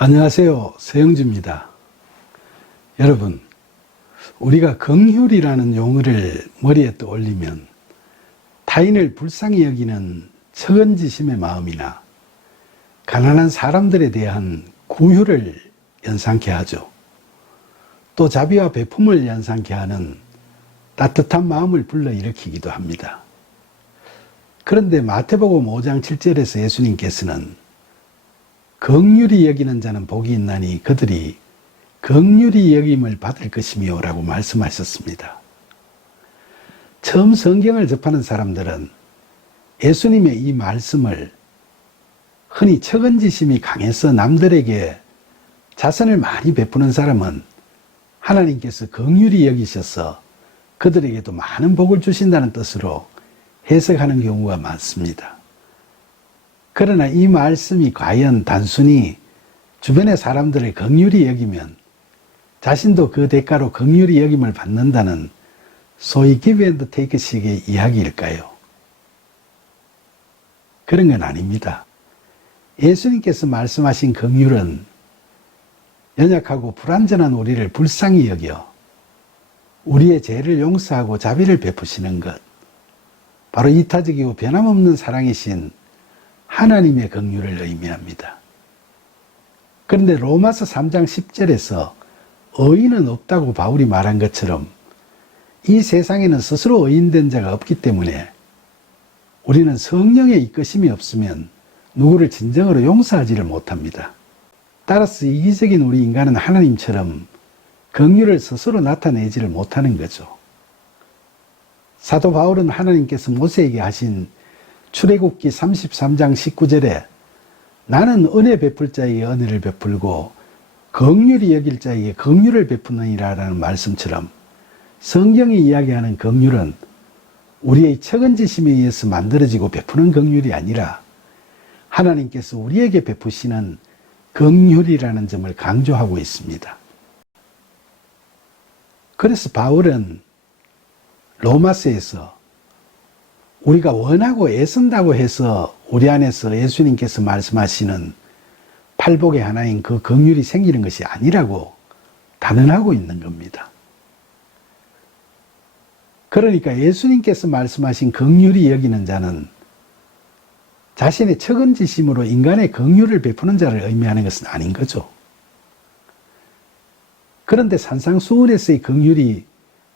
안녕하세요. 서영주입니다. 여러분, 우리가 긍휼이라는 용어를 머리에 떠올리면 타인을 불쌍히 여기는 측은지심의 마음이나 가난한 사람들에 대한 구휼을 연상케 하죠. 또 자비와 배품을 연상케 하는 따뜻한 마음을 불러일으키기도 합니다. 그런데 마태복음 5장 7절에서 예수님께서는 긍휼히 여기는 자는 복이 있나니 그들이 긍휼히 여김을 받을 것이며 라고 말씀하셨습니다. 처음 성경을 접하는 사람들은 예수님의 이 말씀을 흔히 측은지심이 강해서 남들에게 자선을 많이 베푸는 사람은 하나님께서 긍휼히 여기셔서 그들에게도 많은 복을 주신다는 뜻으로 해석하는 경우가 많습니다. 그러나 이 말씀이 과연 단순히 주변의 사람들을 긍휼히 여기면 자신도 그 대가로 긍휼히 여김을 받는다는 소위 give and take 식의 이야기일까요? 그런 건 아닙니다. 예수님께서 말씀하신 긍휼은 연약하고 불완전한 우리를 불쌍히 여겨 우리의 죄를 용서하고 자비를 베푸시는 것, 바로 이타적이고 변함없는 사랑이신 하나님의 긍휼을 의미합니다. 그런데 로마서 3장 10절에서 의인은 없다고 바울이 말한 것처럼 이 세상에는 스스로 의인된 자가 없기 때문에 우리는 성령의 이끄심이 없으면 누구를 진정으로 용서하지를 못합니다. 따라서 이기적인 우리 인간은 하나님처럼 긍휼을 스스로 나타내지를 못하는 거죠. 사도 바울은 하나님께서 모세에게 하신 출애굽기 33장 19절에 나는 은혜 베풀 자에게 은혜를 베풀고 긍휼히 여길 자에게 긍휼을 베푸느니라 라는 말씀처럼 성경이 이야기하는 긍휼은 우리의 측은지심에 의해서 만들어지고 베푸는 긍휼이 아니라 하나님께서 우리에게 베푸시는 긍휼이라는 점을 강조하고 있습니다. 그래서 바울은 로마서에서 우리가 원하고 애쓴다고 해서 우리 안에서 예수님께서 말씀하시는 팔복의 하나인 그 긍휼이 생기는 것이 아니라고 단언하고 있는 겁니다. 그러니까 예수님께서 말씀하신 긍휼히 여기는 자는 자신의 측은지심으로 인간의 긍휼을 베푸는 자를 의미하는 것은 아닌 거죠. 그런데 산상수훈에서의 긍휼이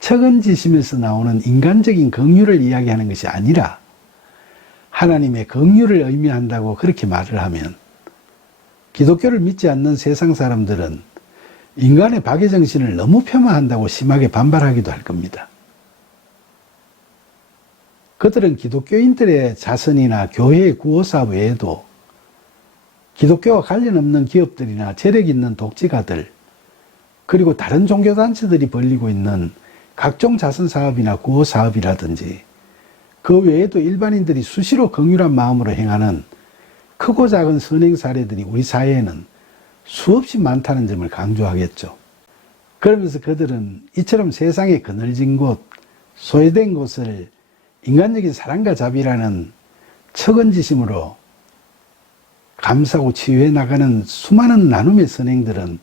측은지심에서 나오는 인간적인 긍휼을 이야기하는 것이 아니라 하나님의 긍휼을 의미한다고 그렇게 말을 하면 기독교를 믿지 않는 세상 사람들은 인간의 박애정신을 너무 폄하한다고 심하게 반발하기도 할 겁니다. 그들은 기독교인들의 자선이나 교회의 구호사업 외에도 기독교와 관련 없는 기업들이나 재력 있는 독재가들 그리고 다른 종교단체들이 벌이고 있는 각종 자선사업이나 구호사업이라든지 그 외에도 일반인들이 수시로 긍휼한 마음으로 행하는 크고 작은 선행 사례들이 우리 사회에는 수없이 많다는 점을 강조하겠죠. 그러면서 그들은 이처럼 세상에 그늘진 곳, 소외된 곳을 인간적인 사랑과 자비라는 측은지심으로 감싸고 치유해 나가는 수많은 나눔의 선행들은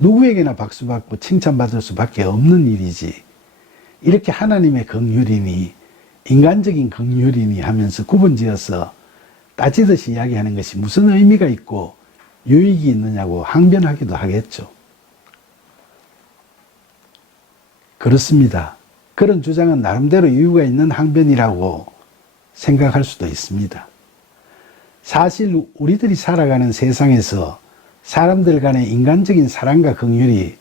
누구에게나 박수받고 칭찬받을 수밖에 없는 일이지 이렇게 하나님의 긍휼이니 인간적인 긍휼이니 하면서 구분지어서 따지듯이 이야기하는 것이 무슨 의미가 있고 유익이 있느냐고 항변하기도 하겠죠. 그렇습니다. 그런 주장은 나름대로 이유가 있는 항변이라고 생각할 수도 있습니다. 사실 우리들이 살아가는 세상에서 사람들 간의 인간적인 사랑과 긍휼이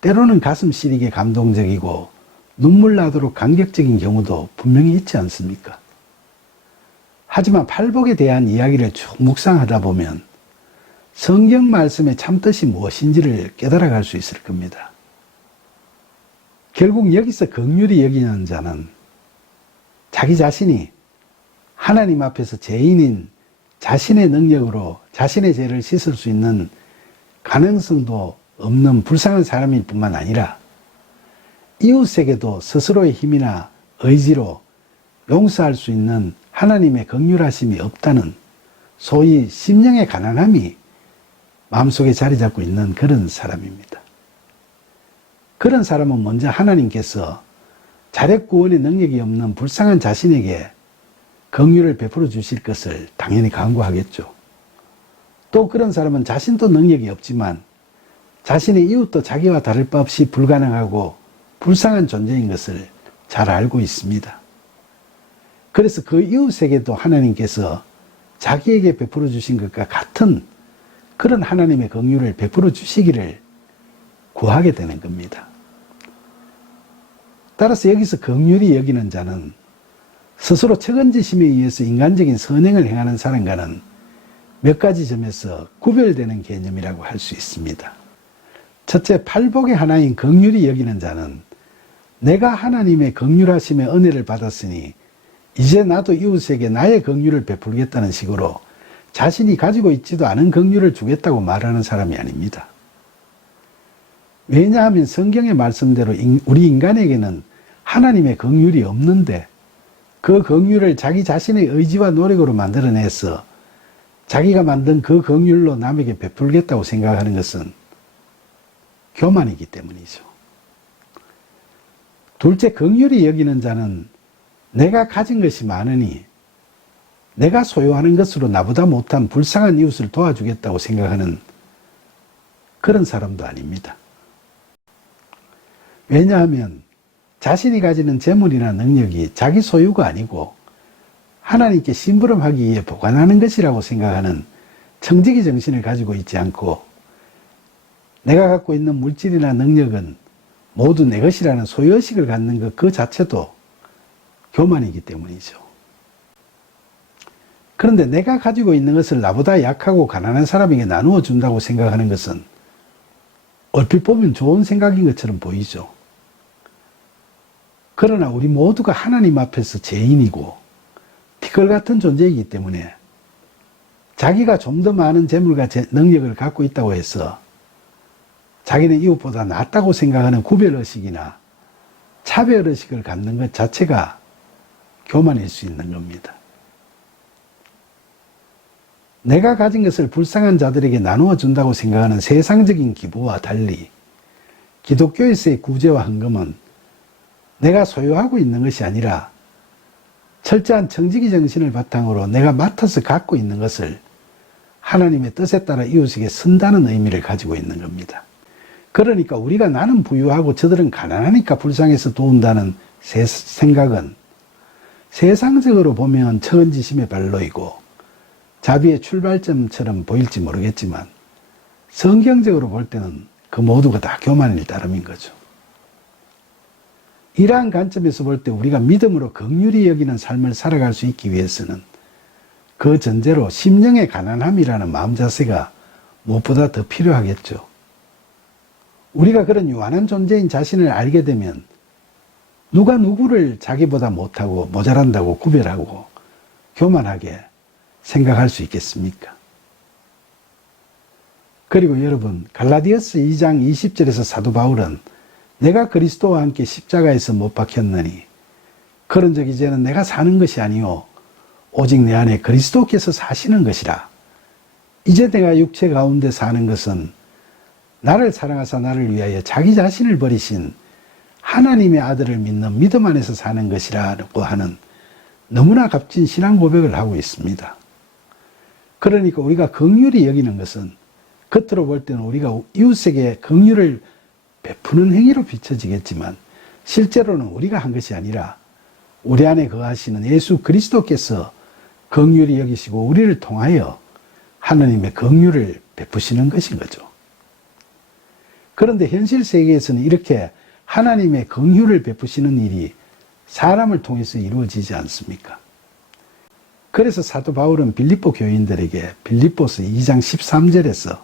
때로는 가슴 시리게 감동적이고 눈물 나도록 감격적인 경우도 분명히 있지 않습니까? 하지만 팔복에 대한 이야기를 쭉 묵상하다 보면 성경 말씀의 참뜻이 무엇인지를 깨달아갈 수 있을 겁니다. 결국 여기서 긍휼히 여기는 자는 자기 자신이 하나님 앞에서 죄인인 자신의 능력으로 자신의 죄를 씻을 수 있는 가능성도 없는 불쌍한 사람일 뿐만 아니라 이웃에게도 스스로의 힘이나 의지로 용서할 수 있는 하나님의 긍휼하심이 없다는 소위 심령의 가난함이 마음속에 자리 잡고 있는 그런 사람입니다. 그런 사람은 먼저 하나님께서 자력 구원의 능력이 없는 불쌍한 자신에게 긍휼을 베풀어 주실 것을 당연히 간구하겠죠. 또 그런 사람은 자신도 능력이 없지만 자신의 이웃도 자기와 다를 바 없이 불가능하고 불쌍한 존재인 것을 잘 알고 있습니다. 그래서 그 이웃에게도 하나님께서 자기에게 베풀어 주신 것과 같은 그런 하나님의 긍휼을 베풀어 주시기를 구하게 되는 겁니다. 따라서 여기서 긍휼히 여기는 자는 스스로 책임지심에 의해서 인간적인 선행을 행하는 사람과는 몇 가지 점에서 구별되는 개념이라고 할 수 있습니다. 첫째, 팔복의 하나인 긍휼히 여기는 자는 내가 하나님의 긍휼하심의 은혜를 받았으니 이제 나도 이웃에게 나의 긍휼을 베풀겠다는 식으로 자신이 가지고 있지도 않은 긍휼을 주겠다고 말하는 사람이 아닙니다. 왜냐하면 성경의 말씀대로 우리 인간에게는 하나님의 긍휼이 없는데 그 긍휼을 자기 자신의 의지와 노력으로 만들어내서 자기가 만든 그 긍휼로 남에게 베풀겠다고 생각하는 것은 교만이기 때문이죠. 둘째, 긍휼히 여기는 자는 내가 가진 것이 많으니 내가 소유하는 것으로 나보다 못한 불쌍한 이웃을 도와주겠다고 생각하는 그런 사람도 아닙니다. 왜냐하면 자신이 가지는 재물이나 능력이 자기 소유가 아니고 하나님께 심부름하기 위해 보관하는 것이라고 생각하는 청지기 정신을 가지고 있지 않고 내가 갖고 있는 물질이나 능력은 모두 내 것이라는 소유의식을 갖는 것 그 자체도 교만이기 때문이죠. 그런데 내가 가지고 있는 것을 나보다 약하고 가난한 사람에게 나누어 준다고 생각하는 것은 얼핏 보면 좋은 생각인 것처럼 보이죠. 그러나 우리 모두가 하나님 앞에서 죄인이고 티끌 같은 존재이기 때문에 자기가 좀 더 많은 재물과 능력을 갖고 있다고 해서 자기는 이웃보다 낫다고 생각하는 구별의식이나 차별의식을 갖는 것 자체가 교만일 수 있는 겁니다. 내가 가진 것을 불쌍한 자들에게 나누어 준다고 생각하는 세상적인 기부와 달리 기독교에서의 구제와 헌금은 내가 소유하고 있는 것이 아니라 철저한 청지기 정신을 바탕으로 내가 맡아서 갖고 있는 것을 하나님의 뜻에 따라 이웃에게 쓴다는 의미를 가지고 있는 겁니다. 그러니까 우리가 나는 부유하고 저들은 가난하니까 불쌍해서 도운다는 생각은 세상적으로 보면 처은지심의 발로이고 자비의 출발점처럼 보일지 모르겠지만 성경적으로 볼 때는 그 모두가 다 교만일 따름인 거죠. 이러한 관점에서 볼 때 우리가 믿음으로 긍휼히 여기는 삶을 살아갈 수 있기 위해서는 그 전제로 심령의 가난함이라는 마음 자세가 무엇보다 더 필요하겠죠. 우리가 그런 유한한 존재인 자신을 알게 되면 누가 누구를 자기보다 못하고 모자란다고 구별하고 교만하게 생각할 수 있겠습니까? 그리고 여러분, 갈라디아서 2장 20절에서 사도 바울은 내가 그리스도와 함께 십자가에서 못 박혔느니 그런즉 이제는 내가 사는 것이 아니요 오직 내 안에 그리스도께서 사시는 것이라. 이제 내가 육체 가운데 사는 것은 나를 사랑하사 나를 위하여 자기 자신을 버리신 하나님의 아들을 믿는 믿음 안에서 사는 것이라고 하는 너무나 값진 신앙 고백을 하고 있습니다. 그러니까 우리가 긍휼히 여기는 것은 겉으로 볼 때는 우리가 이웃에게 긍휼을 베푸는 행위로 비춰지겠지만 실제로는 우리가 한 것이 아니라 우리 안에 거하시는 예수 그리스도께서 긍휼히 여기시고 우리를 통하여 하나님의 긍휼을 베푸시는 것인 거죠. 그런데 현실 세계에서는 이렇게 하나님의 긍휼을 베푸시는 일이 사람을 통해서 이루어지지 않습니까? 그래서 사도 바울은 빌립보 교인들에게 빌립보서 2장 13절에서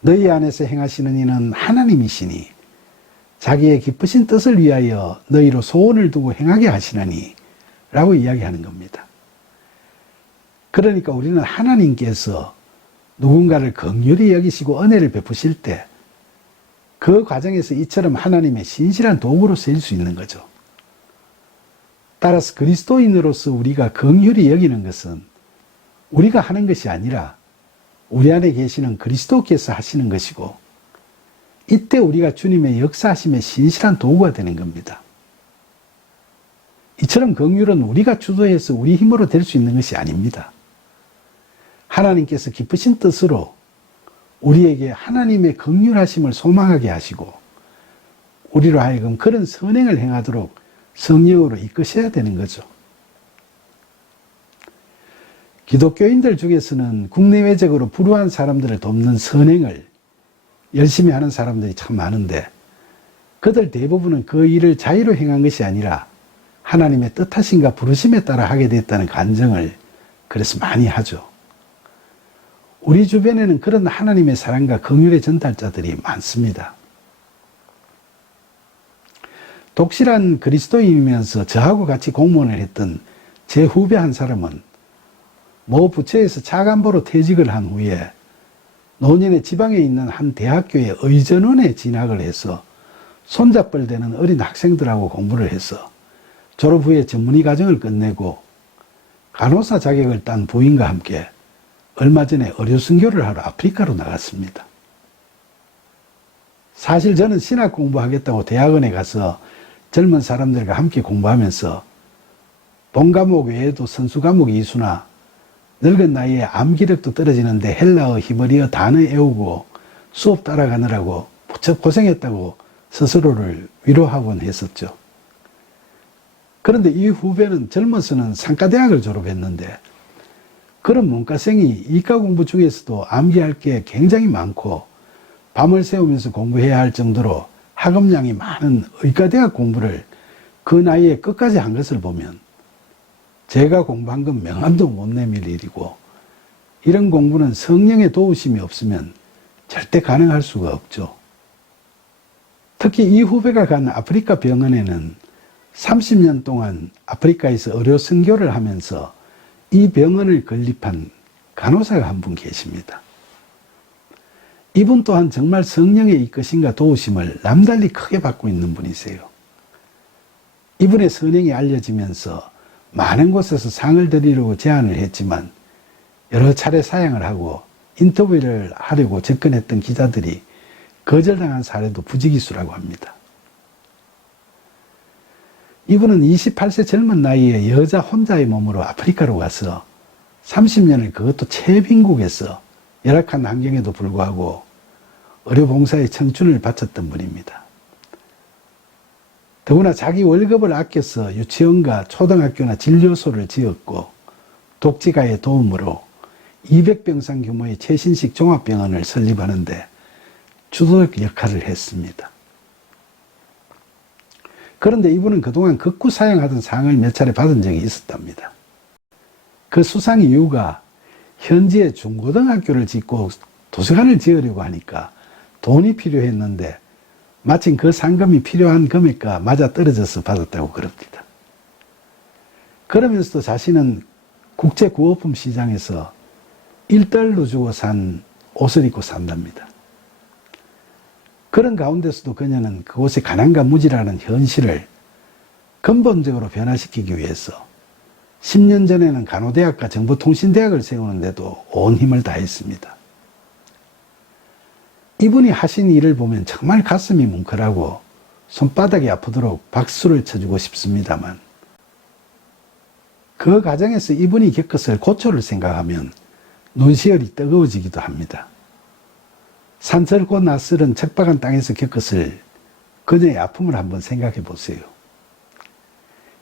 너희 안에서 행하시는 이는 하나님이시니 자기의 기쁘신 뜻을 위하여 너희로 소원을 두고 행하게 하시나니 라고 이야기하는 겁니다. 그러니까 우리는 하나님께서 누군가를 긍휼히 여기시고 은혜를 베푸실 때 그 과정에서 이처럼 하나님의 신실한 도구로 쓰일 수 있는 거죠. 따라서 그리스도인으로서 우리가 긍휼히 여기는 것은 우리가 하는 것이 아니라 우리 안에 계시는 그리스도께서 하시는 것이고, 이때 우리가 주님의 역사하심의 신실한 도구가 되는 겁니다. 이처럼 긍휼은 우리가 주도해서 우리 힘으로 될 수 있는 것이 아닙니다. 하나님께서 기쁘신 뜻으로 우리에게 하나님의 긍휼하심을 소망하게 하시고 우리로 하여금 그런 선행을 행하도록 성령으로 이끄셔야 되는 거죠. 기독교인들 중에서는 국내외적으로 불우한 사람들을 돕는 선행을 열심히 하는 사람들이 참 많은데, 그들 대부분은 그 일을 자의로 행한 것이 아니라 하나님의 뜻하심과 부르심에 따라 하게 됐다는 간증을 그래서 많이 하죠. 우리 주변에는 그런 하나님의 사랑과 긍휼의 전달자들이 많습니다. 독실한 그리스도인이면서 저하고 같이 공무원을 했던 제 후배 한 사람은 모 부처에서 차관보로 퇴직을 한 후에 노년에 지방에 있는 한 대학교의 의전원에 진학을 해서 손잡벌 되는 어린 학생들하고 공부를 해서 졸업 후에 전문의 과정을 끝내고 간호사 자격을 딴 부인과 함께 얼마 전에 의료 선교를 하러 아프리카로 나갔습니다. 사실 저는 신학 공부하겠다고 대학원에 가서 젊은 사람들과 함께 공부하면서 본 과목 외에도 선수 과목 이수나 늙은 나이에 암기력도 떨어지는데 헬라어, 히브리어 단어 외우고 수업 따라가느라고 무척 고생했다고 스스로를 위로하곤 했었죠. 그런데 이 후배는 젊어서는 상가대학을 졸업했는데 그런 문과생이 이과 공부 중에서도 암기할 게 굉장히 많고 밤을 새우면서 공부해야 할 정도로 학업량이 많은 의과대학 공부를 그 나이에 끝까지 한 것을 보면 제가 공부한 건 명함도 못 내밀 일이고, 이런 공부는 성령의 도우심이 없으면 절대 가능할 수가 없죠. 특히 이 후배가 간 아프리카 병원에는 30년 동안 아프리카에서 의료 선교를 하면서 이 병원을 건립한 간호사가 한 분 계십니다. 이분 또한 정말 성령의 이끄심과 도우심을 남달리 크게 받고 있는 분이세요. 이분의 선행이 알려지면서 많은 곳에서 상을 드리려고 제안을 했지만 여러 차례 사양을 하고 인터뷰를 하려고 접근했던 기자들이 거절당한 사례도 부지기수라고 합니다. 이분은 28세 젊은 나이에 여자 혼자의 몸으로 아프리카로 가서 30년을 그것도 최빈국에서 열악한 환경에도 불구하고 의료봉사에 청춘을 바쳤던 분입니다. 더구나 자기 월급을 아껴서 유치원과 초등학교나 진료소를 지었고 독지가의 도움으로 200병상 규모의 최신식 종합병원을 설립하는데 주도적 역할을 했습니다. 그런데 이분은 그동안 극구 사양하던 상을 몇 차례 받은 적이 있었답니다. 그 수상 이유가 현지에 중고등학교를 짓고 도서관을 지으려고 하니까 돈이 필요했는데 마침 그 상금이 필요한 금액과 맞아떨어져서 받았다고 그럽니다. 그러면서도 자신은 국제구호품 시장에서 $1 주고 산 옷을 입고 산답니다. 그런 가운데서도 그녀는 그곳의 가난과 무지라는 현실을 근본적으로 변화시키기 위해서 10년 전에는 간호대학과 정보통신대학을 세우는데도 온 힘을 다했습니다. 이분이 하신 일을 보면 정말 가슴이 뭉클하고 손바닥이 아프도록 박수를 쳐주고 싶습니다만, 그 과정에서 이분이 겪었을 고초를 생각하면 눈시울이 뜨거워지기도 합니다. 산설고 낯설은 척박한 땅에서 겪었을 그녀의 아픔을 한번 생각해 보세요.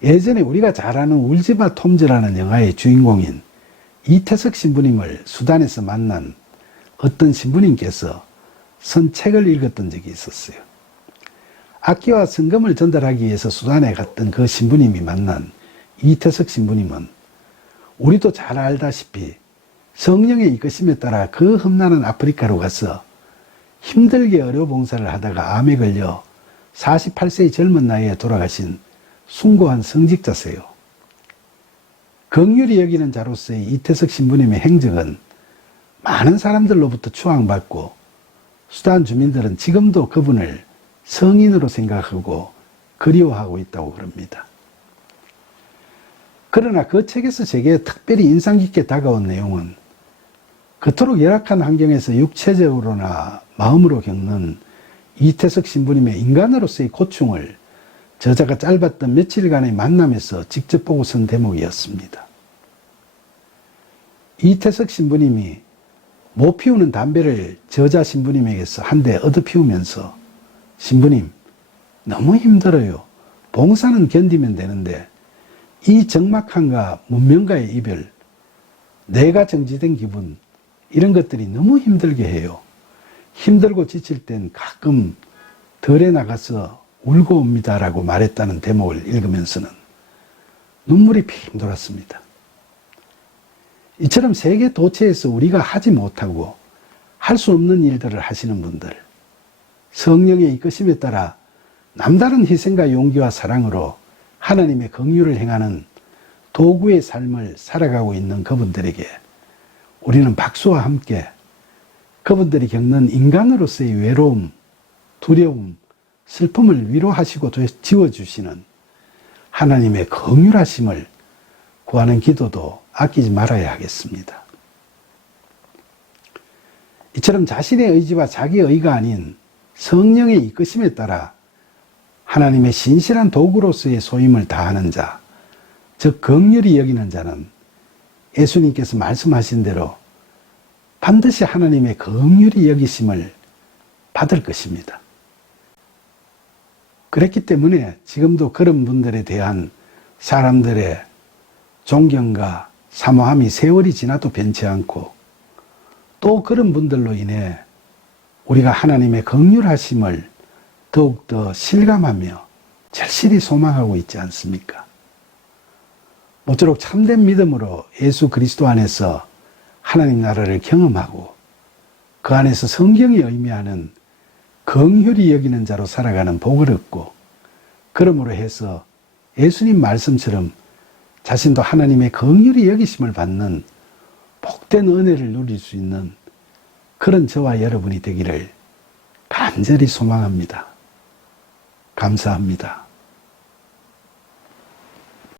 예전에 우리가 잘 아는 울지마 톰즈라는 영화의 주인공인 이태석 신부님을 수단에서 만난 어떤 신부님께서 쓴 책을 읽었던 적이 있었어요. 악기와 성금을 전달하기 위해서 수단에 갔던 그 신부님이 만난 이태석 신부님은 우리도 잘 알다시피 성령의 이끄심에 따라 그 험난한 아프리카로 가서 힘들게 의료봉사를 하다가 암에 걸려 48세의 젊은 나이에 돌아가신 숭고한 성직자세요. 긍휼히 여기는 자로서의 이태석 신부님의 행적은 많은 사람들로부터 추앙받고 수단 주민들은 지금도 그분을 성인으로 생각하고 그리워하고 있다고 그럽니다. 그러나 그 책에서 제게 특별히 인상 깊게 다가온 내용은 그토록 열악한 환경에서 육체적으로나 마음으로 겪는 이태석 신부님의 인간으로서의 고충을 저자가 짧았던 며칠간의 만남에서 직접 보고 쓴 대목이었습니다. 이태석 신부님이 못 피우는 담배를 저자 신부님에게서 한 대 얻어 피우면서 신부님, 너무 힘들어요. 봉사는 견디면 되는데 이 적막함과 문명과의 이별, 내가 정지된 기분, 이런 것들이 너무 힘들게 해요. 힘들고 지칠 땐 가끔 덜에 나가서 울고 옵니다라고 말했다는 대목을 읽으면서는 눈물이 핑 돌았습니다. 이처럼 세계 도처에서 우리가 하지 못하고 할 수 없는 일들을 하시는 분들, 성령의 이끄심에 따라 남다른 희생과 용기와 사랑으로 하나님의 긍휼을 행하는 도구의 삶을 살아가고 있는 그분들에게 우리는 박수와 함께 그분들이 겪는 인간으로서의 외로움, 두려움, 슬픔을 위로하시고 지워주시는 하나님의 긍휼하심을 구하는 기도도 아끼지 말아야 하겠습니다. 이처럼 자신의 의지와 자기의 의가 아닌 성령의 이끄심에 따라 하나님의 신실한 도구로서의 소임을 다하는 자, 즉 긍휼히 여기는 자는 예수님께서 말씀하신 대로 반드시 하나님의 긍휼히 여기심을 받을 것입니다. 그렇기 때문에 지금도 그런 분들에 대한 사람들의 존경과 사모함이 세월이 지나도 변치 않고, 또 그런 분들로 인해 우리가 하나님의 긍휼하심을 더욱더 실감하며 절실히 소망하고 있지 않습니까? 모쪼록 참된 믿음으로 예수 그리스도 안에서 하나님 나라를 경험하고 그 안에서 성경이 의미하는 긍휼히 여기는 자로 살아가는 복을 얻고, 그러므로 해서 예수님 말씀처럼 자신도 하나님의 긍휼히 여기심을 받는 복된 은혜를 누릴 수 있는 그런 저와 여러분이 되기를 간절히 소망합니다. 감사합니다.